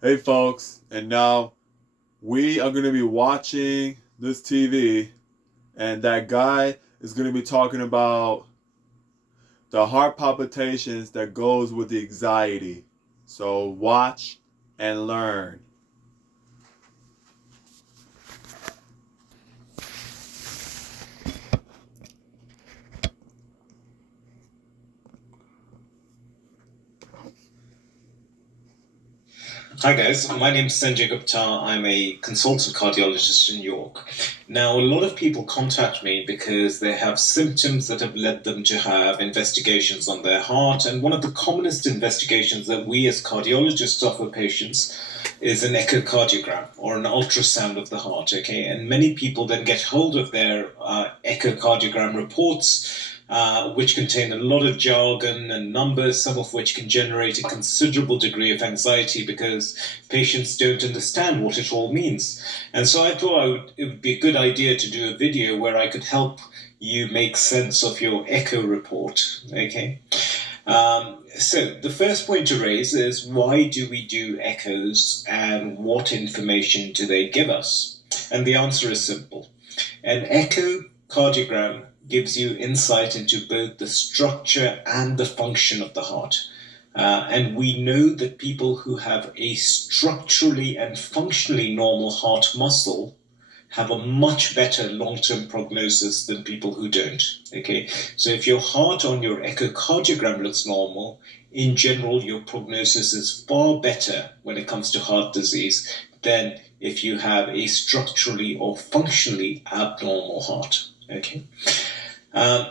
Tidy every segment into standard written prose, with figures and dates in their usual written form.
Hey folks, and now we are going to be watching this TV, and that guy is going to be talking about the heart palpitations that goes with the anxiety. So watch and learn. Hi guys, my name is Sanjay Gupta. I'm a consultant cardiologist in York. Now, a lot of people contact me because they have symptoms that have led them to have investigations on their heart. And one of the commonest investigations that we as cardiologists offer patients is an echocardiogram or an ultrasound of the heart. Okay, and many people then get hold of their echocardiogram reports, which contain a lot of jargon and numbers, some of which can generate a considerable degree of anxiety because patients don't understand what it all means. And so I thought it would be a good idea to do a video where I could help you make sense of your echo report. Okay. So the first point to raise is, why do we do echoes and what information do they give us? And the answer is simple. An echocardiogram gives you insight into both the structure and the function of the heart. And we know that people who have a structurally and functionally normal heart muscle have a much better long-term prognosis than people who don't. Okay, so if your heart on your echocardiogram looks normal, in general, your prognosis is far better when it comes to heart disease than if you have a structurally or functionally abnormal heart. Okay. Um,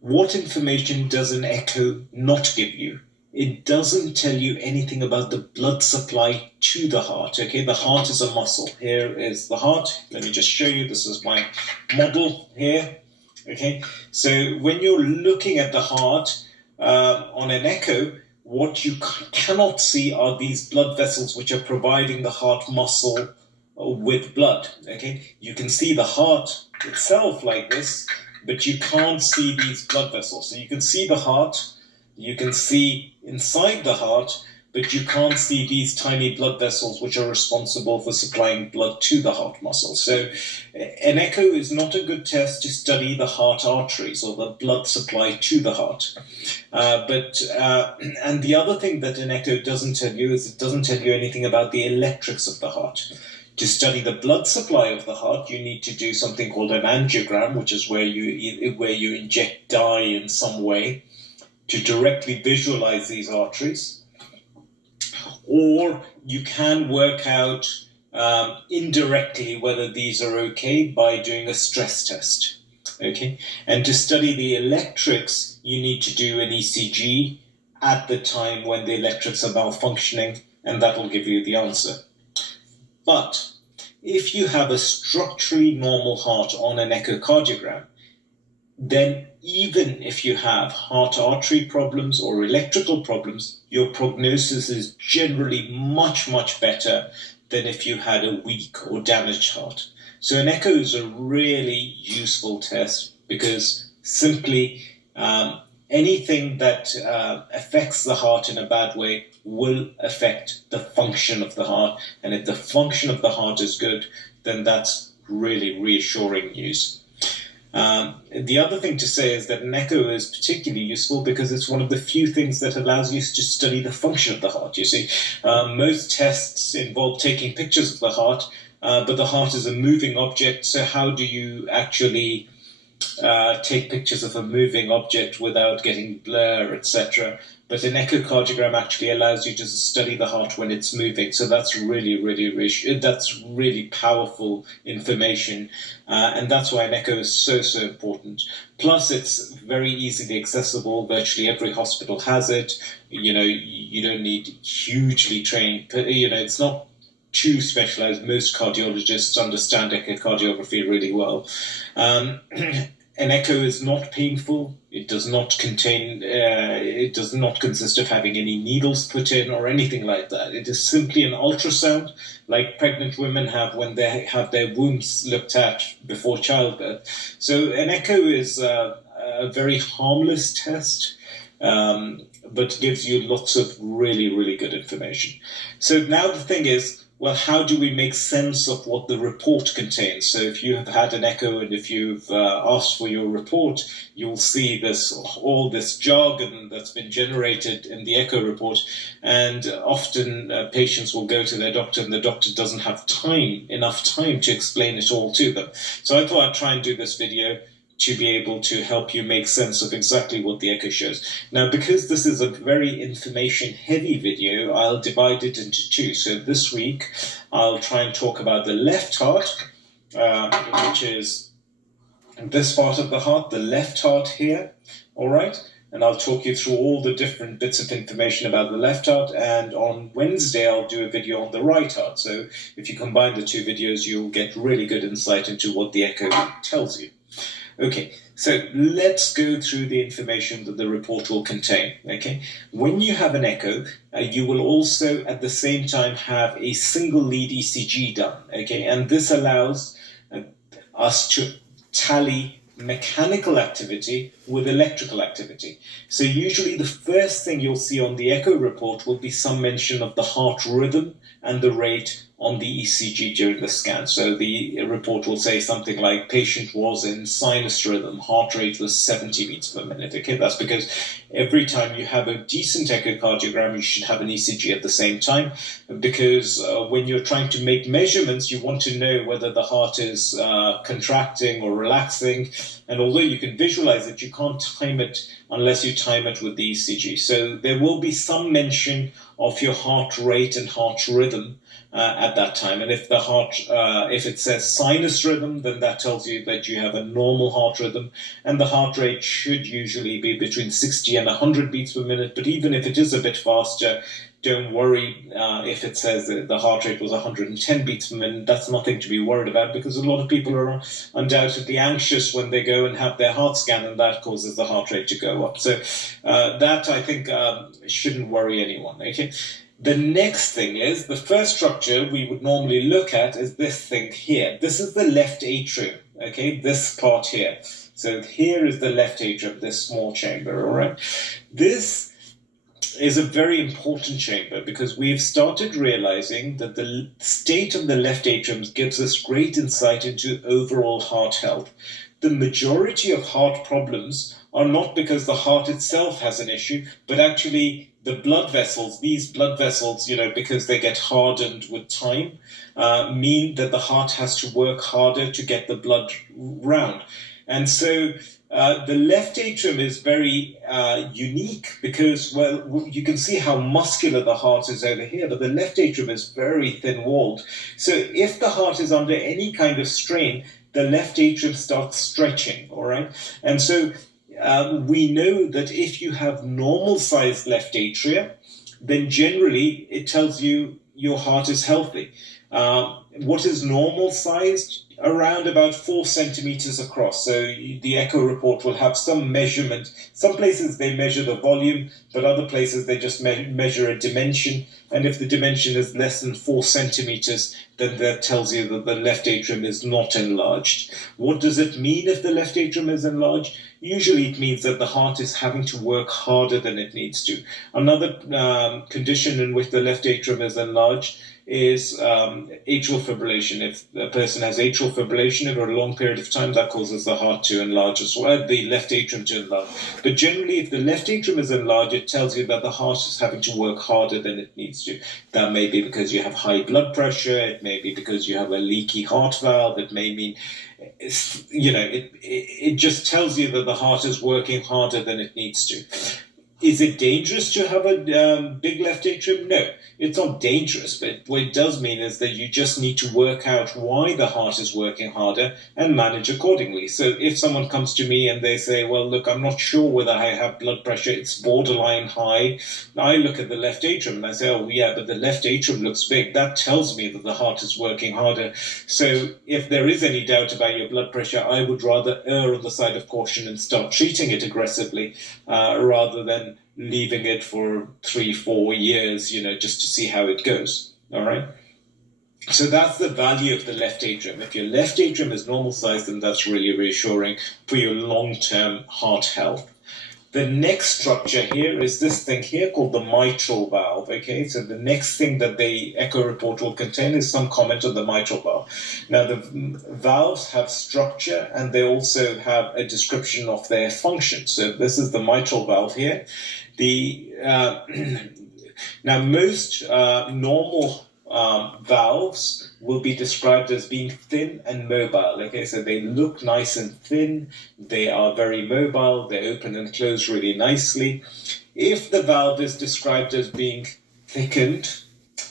what information does an echo not give you? It doesn't tell you anything about the blood supply to the heart. Okay, the heart is a muscle. Here is the heart. Let me just show you. This is my model here. Okay, so when you're looking at the heart on an echo, what you cannot see are these blood vessels which are providing the heart muscle with blood. Okay, you can see the heart itself like this, but you can't see these blood vessels. So you can see the heart, you can see inside the heart, but you can't see these tiny blood vessels which are responsible for supplying blood to the heart muscle. So an echo is not a good test to study the heart arteries or the blood supply to the heart. And the other thing that an echo doesn't tell you is it doesn't tell you anything about the electrics of the heart. To study the blood supply of the heart, you need to do something called an angiogram, which is where you inject dye in some way to directly visualize these arteries. Or you can work out indirectly whether these are okay by doing a stress test. Okay, and to study the electrics, you need to do an ECG at the time when the electrics are malfunctioning, and that will give you the answer. But if you have a structurally normal heart on an echocardiogram, then even if you have heart artery problems or electrical problems, your prognosis is generally much, much better than if you had a weak or damaged heart. So an echo is a really useful test because simply anything that affects the heart in a bad way will affect the function of the heart. And if the function of the heart is good, then that's really reassuring news. The other thing to say is that an echo is particularly useful because it's one of the few things that allows you to study the function of the heart. You see, most tests involve taking pictures of the heart, but the heart is a moving object, so how do you actually take pictures of a moving object without getting blur, etc.? But an echocardiogram actually allows you to study the heart when it's moving. So that's really powerful information, and that's why an echo is so important. Plus, it's very easily accessible. Virtually every hospital has it. You don't need hugely trained. It's not too specialized. Most cardiologists understand echocardiography really well. An echo is not painful. It does not contain. It does not consist of having any needles put in or anything like that. It is simply an ultrasound, like pregnant women have when they have their wombs looked at before childbirth. So an echo is a very harmless test. but gives you lots of really, really good information. So now the thing is, well, how do we make sense of what the report contains? So if you have had an echo and if you've asked for your report, you'll see all this jargon that's been generated in the echo report. And often patients will go to their doctor and the doctor doesn't have enough time to explain it all to them. So I thought I'd try and do this video to be able to help you make sense of exactly what the echo shows. Now, because this is a very information-heavy video, I'll divide it into two. So this week, I'll try and talk about the left heart, which is this part of the heart, the left heart here, all right? And I'll talk you through all the different bits of information about the left heart. And on Wednesday, I'll do a video on the right heart. So if you combine the two videos, you'll get really good insight into what the echo tells you. Okay, so let's go through the information that the report will contain. Okay, when you have an echo, you will also at the same time have a single lead ECG done. Okay, and this allows us to tally mechanical activity with electrical activity. So usually the first thing you'll see on the echo report will be some mention of the heart rhythm and the rate on the ECG during the scan. So the report will say something like patient was in sinus rhythm, heart rate was 70 beats per minute. Okay, that's because every time you have a decent echocardiogram, you should have an ECG at the same time, because when you're trying to make measurements, you want to know whether the heart is contracting or relaxing. And although you can visualize it, you can't time it unless you time it with the ECG. So there will be some mention of your heart rate and heart rhythm at that time. And if the heart, if it says sinus rhythm, then that tells you that you have a normal heart rhythm, and the heart rate should usually be between 60 and 100 beats per minute. But even if it is a bit faster, don't worry if it says that the heart rate was 110 beats per minute. That's nothing to be worried about, because a lot of people are undoubtedly anxious when they go and have their heart scan, and that causes the heart rate to go up. So that, I think, shouldn't worry anyone. Okay. The next thing is, the first structure we would normally look at is this thing here. This is the left atrium, okay, this part here. So here is the left atrium, this small chamber, all right? This is a very important chamber because we've started realizing that the state of the left atrium gives us great insight into overall heart health. The majority of heart problems are not because the heart itself has an issue, but actually the blood vessels, these blood vessels, because they get hardened with time, mean that the heart has to work harder to get the blood round. And so the left atrium is very unique because, well, you can see how muscular the heart is over here, but the left atrium is very thin-walled. So if the heart is under any kind of strain, the left atrium starts stretching, all right? And so we know that if you have normal-sized left atria, then generally it tells you your heart is healthy. What is normal-sized? Around about 4 centimeters across. So the echo report will have some measurement. Some places they measure the volume, but other places they just measure a dimension. And if the dimension is less than 4 centimeters, then that tells you that the left atrium is not enlarged. What does it mean if the left atrium is enlarged? Usually it means that the heart is having to work harder than it needs to. Another condition in which the left atrium is enlarged is atrial fibrillation. If a person has atrial fibrillation over a long period of time, that causes the heart to enlarge as well, the left atrium to enlarge. But generally, if the left atrium is enlarged, it tells you that the heart is having to work harder than it needs to. That may be because you have high blood pressure, it may be because you have a leaky heart valve, it may mean, it just tells you that the heart is working harder than it needs to. Is it dangerous to have a big left atrium? No, it's not dangerous, but what it does mean is that you just need to work out why the heart is working harder and manage accordingly. So if someone comes to me and they say, well, look, I'm not sure whether I have blood pressure, it's borderline high, I look at the left atrium and I say, oh yeah, but the left atrium looks big. That tells me that the heart is working harder. So if there is any doubt about your blood pressure, I would rather err on the side of caution and start treating it aggressively rather than leaving it for 3-4 years, just to see how it goes. All right. So that's the value of the left atrium. If your left atrium is normal size, then that's really reassuring for your long-term heart health. The next structure here is this thing here called the mitral valve. Okay, so the next thing that the echo report will contain is some comment on the mitral valve. Now, the valves have structure and they also have a description of their function. So this is the mitral valve here. Now, most normal valves will be described as being thin and mobile. Okay, so they look nice and thin, they are very mobile, they open and close really nicely. If the valve is described as being thickened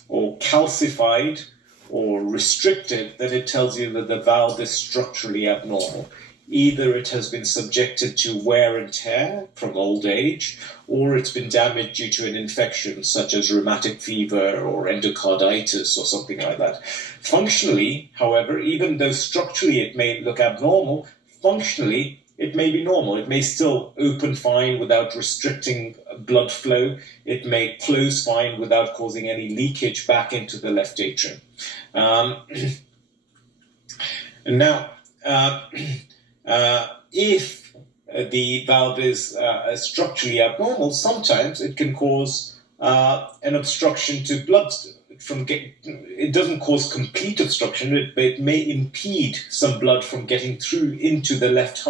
or calcified or restricted, then it tells you that the valve is structurally abnormal. Either it has been subjected to wear and tear from old age, or it's been damaged due to an infection such as rheumatic fever or endocarditis or something like that. Functionally, however, even though structurally it may look abnormal, functionally it may be normal. It may still open fine without restricting blood flow. It may close fine without causing any leakage back into the left atrium. Now, if the valve is structurally abnormal, sometimes it can cause an obstruction to blood it doesn't cause complete obstruction, it may impede some blood from getting through into the left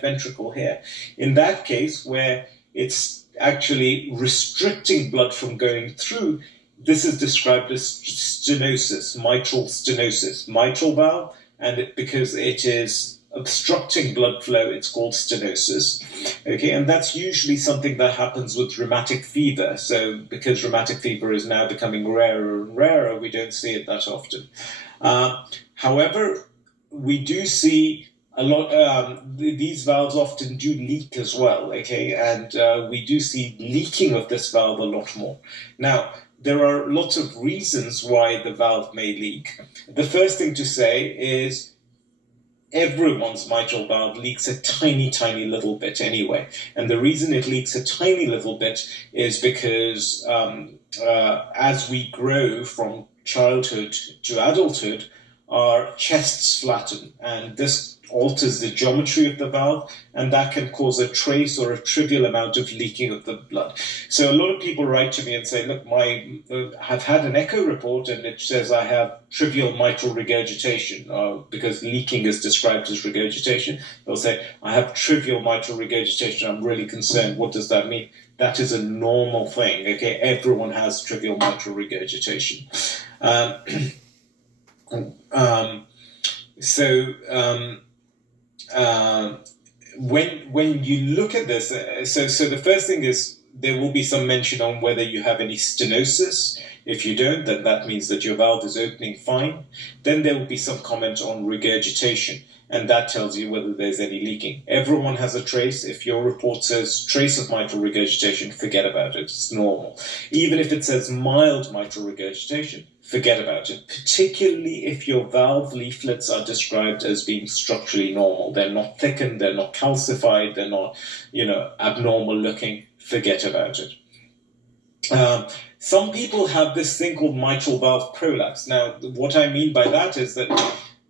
ventricle here. In that case, where it's actually restricting blood from going through, this is described as stenosis, mitral stenosis, mitral valve, and because it is obstructing blood flow, it's called stenosis. Okay, and that's usually something that happens with rheumatic fever. So because rheumatic fever is now becoming rarer and rarer, we don't see it that often. However, we do see a lot, these valves often do leak as well, okay, and we do see leaking of this valve a lot more. Now, there are lots of reasons why the valve may leak. The first thing to say is everyone's mitral valve leaks a tiny, tiny little bit anyway. And the reason it leaks a tiny little bit is because as we grow from childhood to adulthood, our chests flatten, and this alters the geometry of the valve, and that can cause a trace or a trivial amount of leaking of the blood. So a lot of people write to me and say, look, I've had an echo report and it says I have trivial mitral regurgitation, because leaking is described as regurgitation. They'll say, I have trivial mitral regurgitation, I'm really concerned. What does that mean? That is a normal thing, okay? Everyone has trivial mitral regurgitation. When you look at this, so the first thing is there will be some mention on whether you have any stenosis. If you don't, then that means that your valve is opening fine. Then there will be some comment on regurgitation, and that tells you whether there's any leaking. Everyone has a trace. If your report says trace of mitral regurgitation, forget about it. It's normal. Even if it says mild mitral regurgitation, forget about it, particularly if your valve leaflets are described as being structurally normal. They're not thickened, they're not calcified, they're not, abnormal looking. Forget about it. Some people have this thing called mitral valve prolapse. Now, what I mean by that is that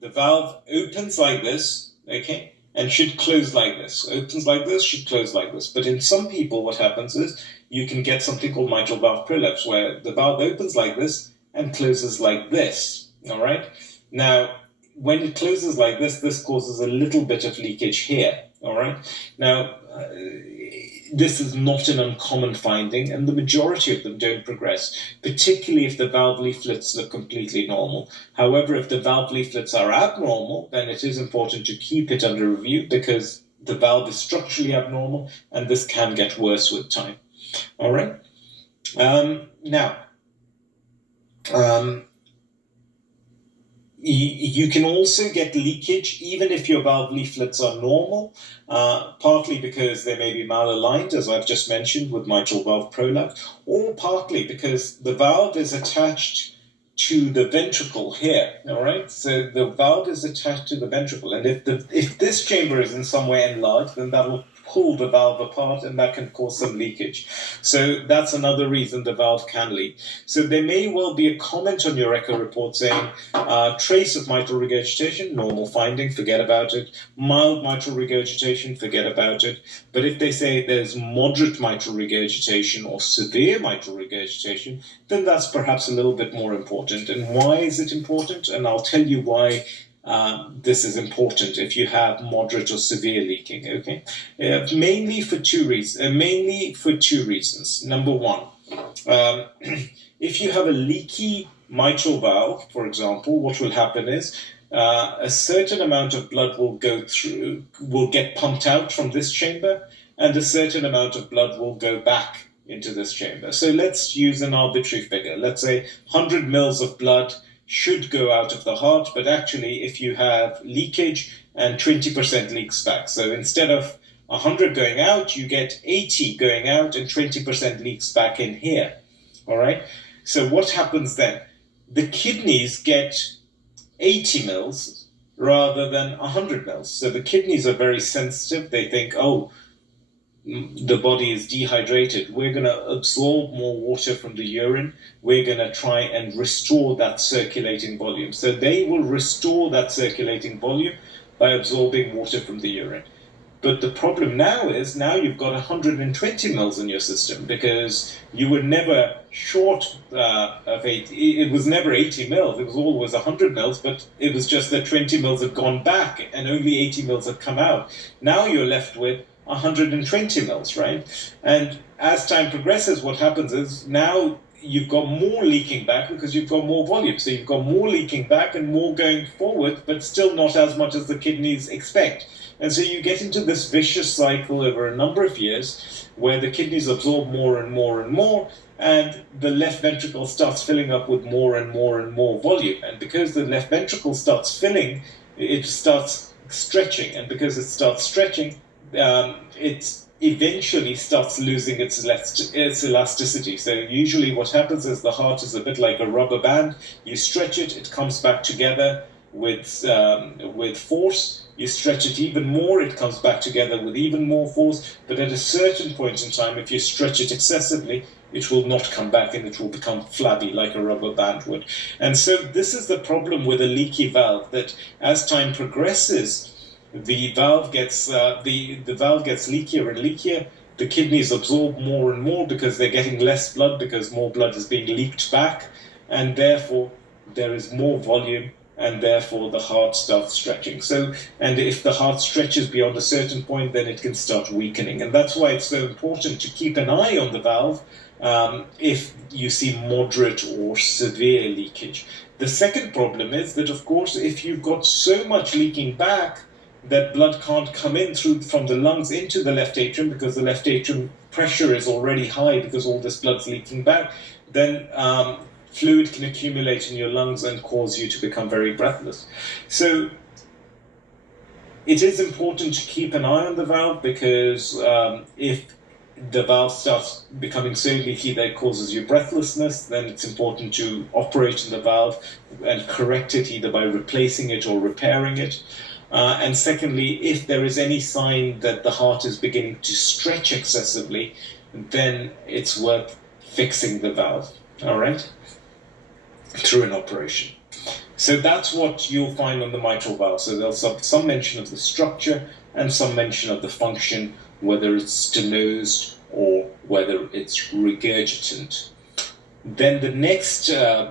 the valve opens like this, okay, and should close like this. Opens like this, should close like this. But in some people, what happens is you can get something called mitral valve prolapse, where the valve opens like this and closes like this, all right? Now, when it closes like this causes a little bit of leakage here, all right? Now, this is not an uncommon finding, and the majority of them don't progress, particularly if the valve leaflets look completely normal. However, if the valve leaflets are abnormal, then it is important to keep it under review because the valve is structurally abnormal, and this can get worse with time, all right? You can also get leakage even if your valve leaflets are normal, partly because they may be malaligned, as I've just mentioned with mitral valve prolapse, or partly because the valve is attached to the ventricle here, all right? So the valve is attached to the ventricle, and if this chamber is in some way enlarged, then that will pull the valve apart, and that can cause some leakage. So that's another reason the valve can leak. So there may well be a comment on your echo report saying trace of mitral regurgitation, normal finding, forget about it. Mild mitral regurgitation, forget about it. But if they say there's moderate mitral regurgitation or severe mitral regurgitation, then that's perhaps a little bit more important. And why is it important? And I'll tell you why this is important if you have moderate or severe leaking. Okay, mainly for two reasons. Number one, if you have a leaky mitral valve, for example, what will happen is a certain amount of blood will get pumped out from this chamber, and a certain amount of blood will go back into this chamber. So let's use an arbitrary figure. Let's say 100 mils of blood should go out of the heart, but actually if you have leakage and 20% leaks back, so instead of 100 going out, you get 80 going out and 20% leaks back in here. All right? So what happens then? The kidneys get 80 mils rather than 100 mils. So the kidneys are very sensitive. They think, oh, the body is dehydrated. We're going to absorb more water from the urine. We're going to try and restore that circulating volume. So they will restore that circulating volume by absorbing water from the urine. But the problem now is, now you've got 120 mils in your system, because you were never short of 80. It was never 80 mils. It was always 100 mils, but it was just that 20 mils had gone back and only 80 mils had come out. Now you're left with 120 mils, right? And as time progresses, what happens is now you've got more leaking back because you've got more volume. So you've got more leaking back and more going forward, but still not as much as the kidneys expect. And so you get into this vicious cycle over a number of years where the kidneys absorb more and more and more, and the left ventricle starts filling up with more and more and more volume. And because the left ventricle starts filling, it starts stretching. And because it starts stretching, it eventually starts losing its elasticity. So usually what happens is the heart is a bit like a rubber band. You stretch it, it comes back together with force. You stretch it even more, it comes back together with even more force. But at a certain point in time, if you stretch it excessively, it will not come back and it will become flabby like a rubber band would. And so this is the problem with a leaky valve, that as time progresses, the valve gets leakier and leakier. The kidneys absorb more and more because they're getting less blood, because more blood is being leaked back, and therefore there is more volume, and therefore the heart starts stretching. So, and if the heart stretches beyond a certain point, then it can start weakening. And that's why it's so important to keep an eye on the valve if you see moderate or severe leakage. The second problem is that, of course, if you've got so much leaking back that blood can't come in from the lungs into the left atrium, because the left atrium pressure is already high because all this blood's leaking back, then fluid can accumulate in your lungs and cause you to become very breathless. So it is important to keep an eye on the valve, because if the valve starts becoming so leaky that it causes you breathlessness, then it's important to operate on the valve and correct it either by replacing it or repairing it. And secondly, if there is any sign that the heart is beginning to stretch excessively, then it's worth fixing the valve, all right, through an operation. So that's what you'll find on the mitral valve. So there's some mention of the structure and some mention of the function, whether it's stenosed or whether it's regurgitant. Then the next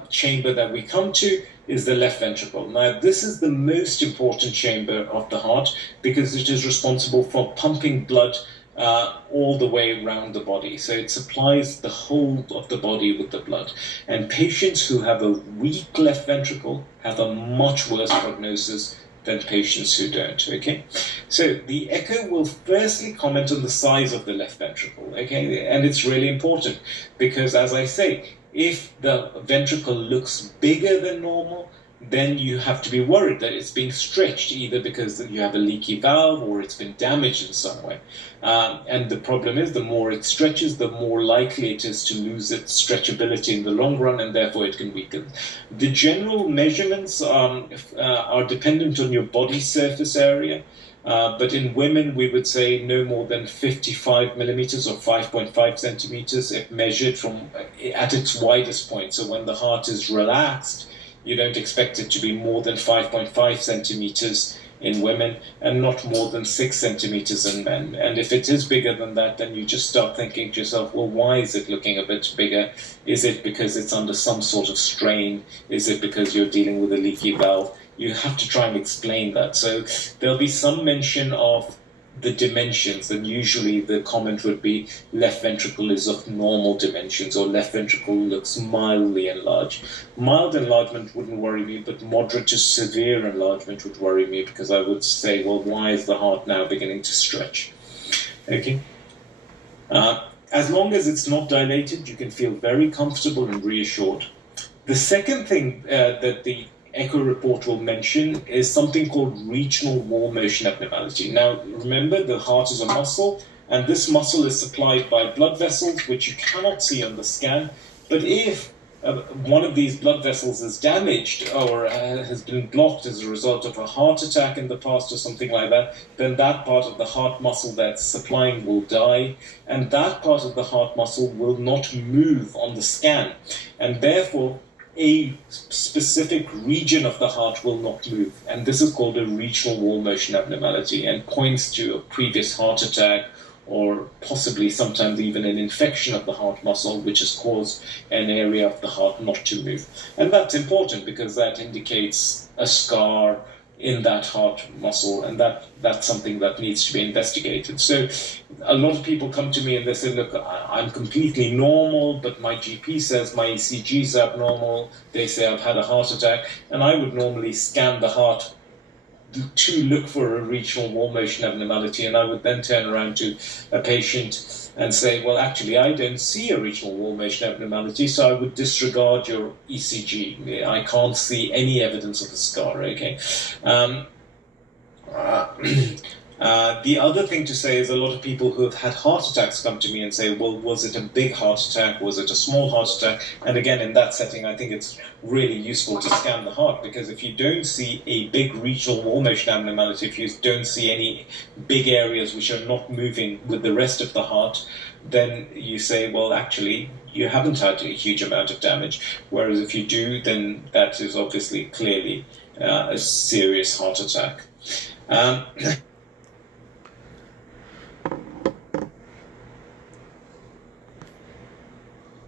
chamber that we come to is the left ventricle. Now, this is the most important chamber of the heart because it is responsible for pumping blood all the way around the body. So it supplies the whole of the body with the blood. And patients who have a weak left ventricle have a much worse prognosis than patients who don't, okay? So the echo will firstly comment on the size of the left ventricle, okay? And it's really important because, as I say, if the ventricle looks bigger than normal, then you have to be worried that it's being stretched, either because you have a leaky valve or it's been damaged in some way. And the problem is, the more it stretches, the more likely it is to lose its stretchability in the long run, and therefore it can weaken. The general measurements are dependent on your body surface area. But in women, we would say no more than 55 millimeters or 5.5 centimeters if measured from at its widest point. So when the heart is relaxed, you don't expect it to be more than 5.5 centimeters in women and not more than 6 centimeters in men. And if it is bigger than that, then you just start thinking to yourself, well, why is it looking a bit bigger? Is it because it's under some sort of strain? Is it because you're dealing with a leaky valve? You have to try and explain that. So there'll be some mention of the dimensions, and usually the comment would be left ventricle is of normal dimensions, or left ventricle looks mildly enlarged. Mild enlargement wouldn't worry me, but moderate to severe enlargement would worry me, because I would say, well, why is the heart now beginning to stretch? Okay. As long as it's not dilated, you can feel very comfortable and reassured. The second thing that the echo report will mention is something called regional wall motion abnormality. Now, remember, the heart is a muscle, and this muscle is supplied by blood vessels, which you cannot see on the scan. But if one of these blood vessels is damaged or has been blocked as a result of a heart attack in the past or something like that, then that part of the heart muscle that's supplying will die, and that part of the heart muscle will not move on the scan. And therefore, a specific region of the heart will not move. And this is called a regional wall motion abnormality and points to a previous heart attack or possibly sometimes even an infection of the heart muscle, which has caused an area of the heart not to move. And that's important because that indicates a scar in that heart muscle, and that's something that needs to be investigated. So a lot of people come to me and they say, look, I'm completely normal, but my GP says my ECG is abnormal. They say I've had a heart attack, and I would normally scan the heart to look for a regional wall motion abnormality, and I would then turn around to a patient and say, well, actually, I don't see a regional wall motion abnormality, so I would disregard your ECG. I can't see any evidence of a scar, okay? The other thing to say is a lot of people who have had heart attacks come to me and say, well, was it a big heart attack? Was it a small heart attack? And again, in that setting, I think it's really useful to scan the heart, because if you don't see a big regional wall motion abnormality, if you don't see any big areas which are not moving with the rest of the heart, then you say, well, actually, you haven't had a huge amount of damage. Whereas if you do, then that is obviously clearly a serious heart attack.